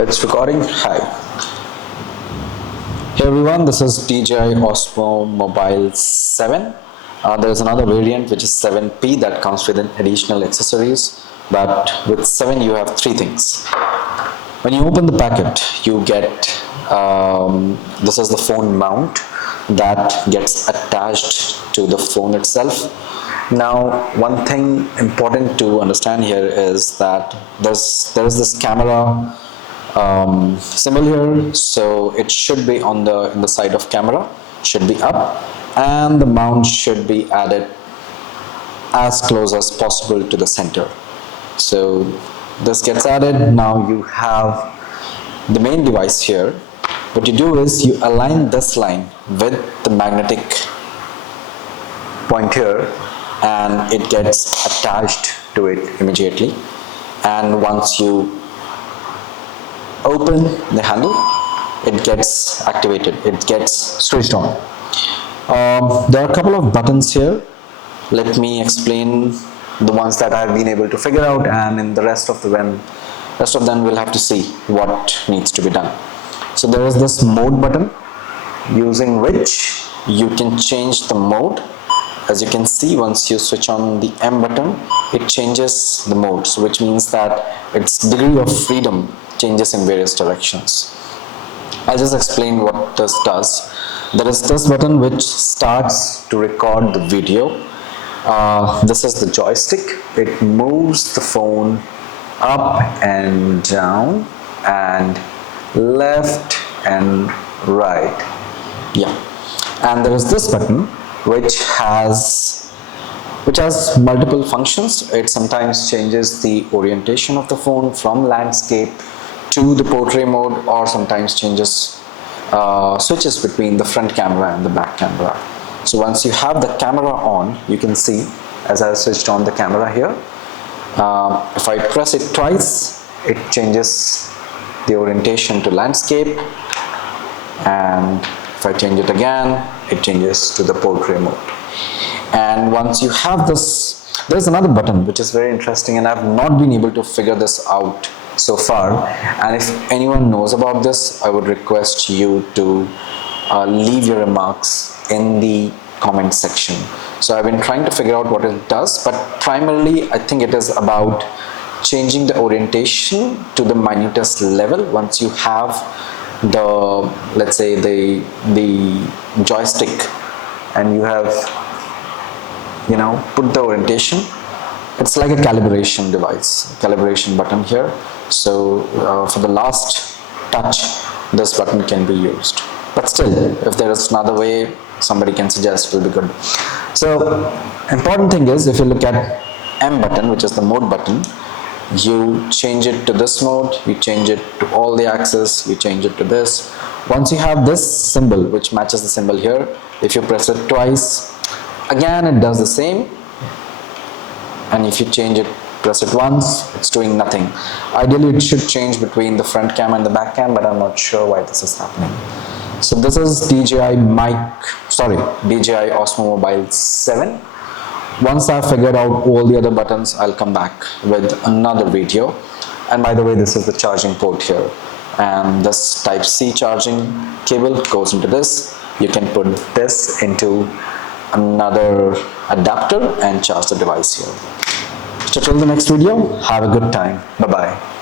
It's recording. Hi. Hey everyone, this is DJI Osmo Mobile 7. There's another variant which is 7P that comes with an additional accessories, but with 7 you have three things. When you open the packet, you get this is the phone mount that gets attached to the phone itself. Now, one thing important to understand here is that there is this camera symbol here, so it should be on the in the side of camera, should be up, and the mount should be added as close as possible to the center. So this gets added. Now you have the main device here. What you do is you align this line with the magnetic point here, and it gets attached to it immediately. And once you open the handle, it gets activated, it gets switched on. There are a couple of buttons here. Let me explain the ones that I have been able to figure out, and in the rest of them we'll have to see what needs to be done. So there is this mode button, using which you can change the mode. As you can see, once you switch on the M button, it changes the modes, which means that its degree of freedom changes in various directions. I'll just explain what this does. There is this button which starts to record the video. This is the joystick. It moves the phone up and down and left and right. Yeah. And there is this button which has multiple functions. It sometimes changes the orientation of the phone from landscape to the portrait mode, or sometimes changes switches between the front camera and the back camera. So once you have the camera on, you can see, as I switched on the camera here, if I press it twice, it changes the orientation to landscape, and if I change it again, it changes to the portrait mode. And once you have this, there's another button which is very interesting, and I've not been able to figure this out so far. And if anyone knows about this, I would request you to leave your remarks in the comment section. So I've been trying to figure out what it does, but primarily I think it is about changing the orientation to the minutest level. Once you have the, let's say, the joystick, and you have, put the orientation, it's like a calibration device, calibration button here. So for the last touch, this button can be used. But still, if there is another way, somebody can suggest, it will be good. So important thing is, if you look at M button, which is the mode button, you change it to this mode, you change it to all the axes, you change it to this. Once you have this symbol which matches the symbol here, if you press it twice, again it does the same. And if you change it, press it once, it's doing nothing. Ideally it should change between the front cam and the back cam, but I'm not sure why this is happening. So this is DJI Osmo Mobile 7. Once I've figured out all the other buttons, I'll come back with another video. And by the way, this is the charging port here, and this Type-C charging cable goes into this. You can put this into another adapter and charge the device here. So till the next video, have a good time. Bye bye.